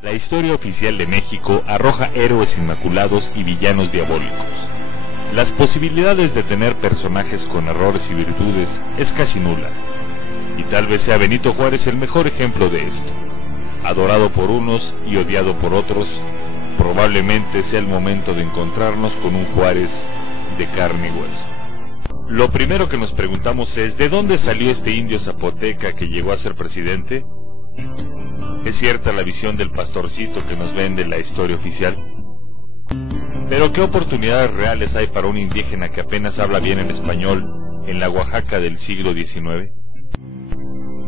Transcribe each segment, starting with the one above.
La historia oficial de México arroja héroes inmaculados y villanos diabólicos. Las posibilidades de tener personajes con errores y virtudes es casi nula. Y tal vez sea Benito Juárez el mejor ejemplo de esto. Adorado por unos y odiado por otros, probablemente sea el momento de encontrarnos con un Juárez de carne y hueso. Lo primero que nos preguntamos es, ¿de dónde salió este indio zapoteca que llegó a ser presidente? ¿Es cierta la visión del pastorcito que nos vende la historia oficial? Pero ¿qué oportunidades reales hay para un indígena que apenas habla bien el español en la Oaxaca del siglo XIX?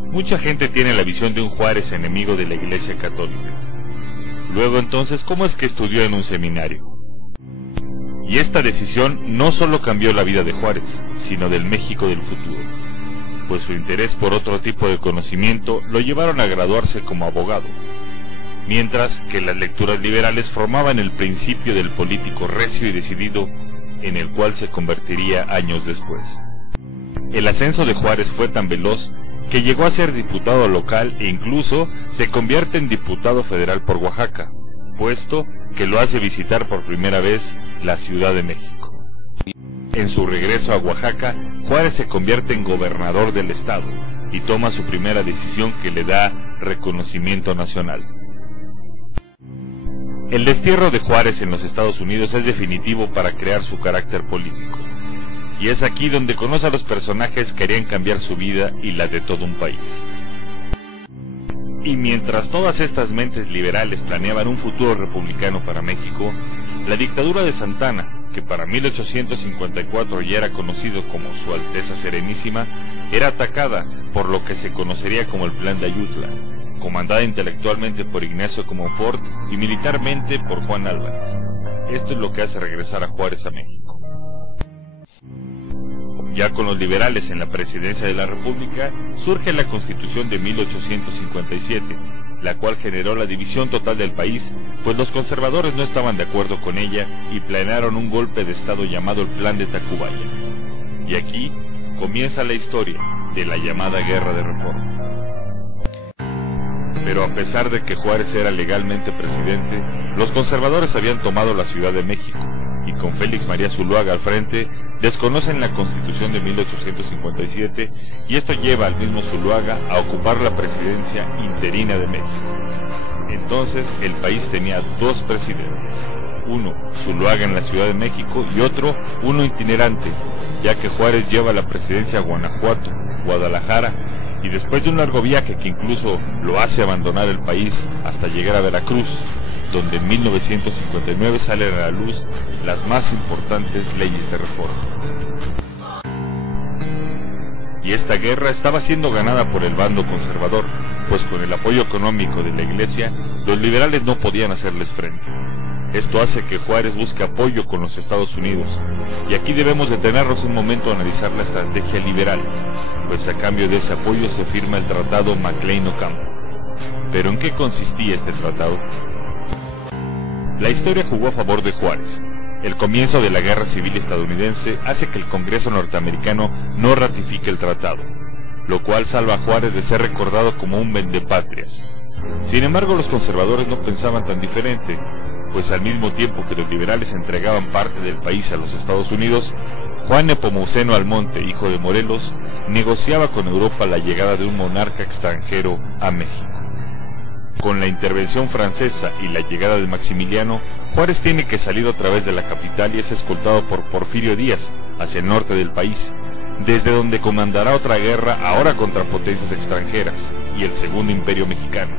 Mucha gente tiene la visión de un Juárez enemigo de la Iglesia Católica. Luego entonces, ¿cómo es que estudió en un seminario? Y esta decisión no solo cambió la vida de Juárez, sino del México del futuro, pues su interés por otro tipo de conocimiento lo llevaron a graduarse como abogado, mientras que las lecturas liberales formaban el principio del político recio y decidido en el cual se convertiría años después. El ascenso de Juárez fue tan veloz que llegó a ser diputado local e incluso se convierte en diputado federal por Oaxaca, puesto que lo hace visitar por primera vez la Ciudad de México. En su regreso a Oaxaca, Juárez se convierte en gobernador del estado y toma su primera decisión que le da reconocimiento nacional. El destierro de Juárez en los Estados Unidos es definitivo para crear su carácter político, y es aquí donde conoce a los personajes que harían cambiar su vida y la de todo un país. Y mientras todas estas mentes liberales planeaban un futuro republicano para México, la dictadura de Santana, que para 1854 ya era conocido como Su Alteza Serenísima, era atacada por lo que se conocería como el Plan de Ayutla, comandada intelectualmente por Ignacio Comonfort y militarmente por Juan Álvarez. Esto es lo que hace regresar a Juárez a México. Ya con los liberales en la presidencia de la República, surge la Constitución de 1857, la cual generó la división total del país, pues los conservadores no estaban de acuerdo con ella y planearon un golpe de estado llamado el Plan de Tacubaya. Y aquí comienza la historia de la llamada Guerra de Reforma. Pero a pesar de que Juárez era legalmente presidente, los conservadores habían tomado la Ciudad de México, y con Félix María Zuluaga al frente, desconocen la Constitución de 1857 y esto lleva al mismo Zuluaga a ocupar la presidencia interina de México. Entonces el país tenía dos presidentes, uno Zuluaga en la Ciudad de México y otro, uno itinerante, ya que Juárez lleva la presidencia a Guanajuato, Guadalajara, y después de un largo viaje que incluso lo hace abandonar el país hasta llegar a Veracruz, donde en 1959 salen a la luz las más importantes leyes de reforma. Y esta guerra estaba siendo ganada por el bando conservador, pues con el apoyo económico de la Iglesia, los liberales no podían hacerles frente. Esto hace que Juárez busque apoyo con los Estados Unidos, y aquí debemos detenernos un momento a analizar la estrategia liberal, pues a cambio de ese apoyo se firma el Tratado McLean-Ocampo. ¿Pero en qué consistía este tratado? La historia jugó a favor de Juárez. El comienzo de la Guerra Civil estadounidense hace que el Congreso norteamericano no ratifique el tratado, lo cual salva a Juárez de ser recordado como un vendepatrias. Sin embargo, los conservadores no pensaban tan diferente, pues al mismo tiempo que los liberales entregaban parte del país a los Estados Unidos, Juan Nepomuceno Almonte, hijo de Morelos, negociaba con Europa la llegada de un monarca extranjero a México. Con la intervención francesa y la llegada de Maximiliano, Juárez tiene que salir otra vez de la capital y es escoltado por Porfirio Díaz hacia el norte del país, desde donde comandará otra guerra ahora contra potencias extranjeras y el Segundo Imperio Mexicano,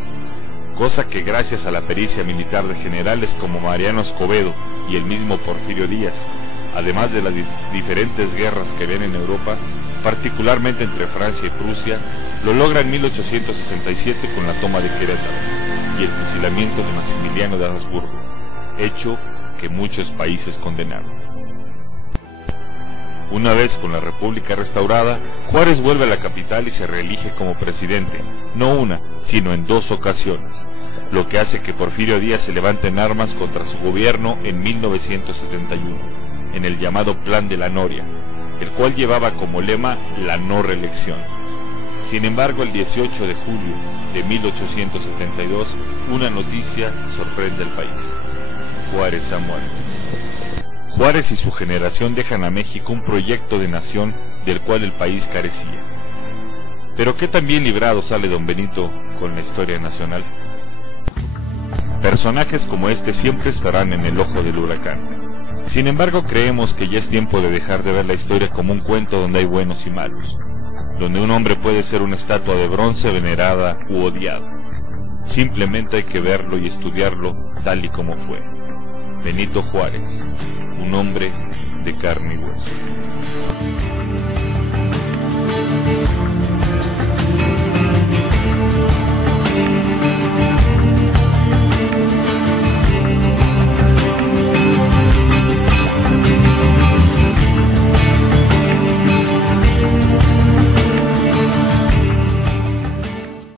cosa que gracias a la pericia militar de generales como Mariano Escobedo y el mismo Porfirio Díaz, además de las diferentes guerras que ven en Europa, particularmente entre Francia y Prusia, lo logra en 1867 con la toma de Querétaro y el fusilamiento de Maximiliano de Habsburgo, hecho que muchos países condenaron. Una vez con la República restaurada, Juárez vuelve a la capital y se reelige como presidente, no una, sino en dos ocasiones, lo que hace que Porfirio Díaz se levante en armas contra su gobierno en 1971, en el llamado Plan de la Noria, el cual llevaba como lema la no reelección. Sin embargo, el 18 de julio de 1872, una noticia sorprende al país. Juárez ha muerto. Juárez y su generación dejan a México un proyecto de nación del cual el país carecía. Pero qué tan bien librado sale don Benito con la historia nacional. Personajes como este siempre estarán en el ojo del huracán. Sin embargo, creemos que ya es tiempo de dejar de ver la historia como un cuento donde hay buenos y malos, donde un hombre puede ser una estatua de bronce venerada u odiada. Simplemente hay que verlo y estudiarlo tal y como fue. Benito Juárez, un hombre de carne y hueso.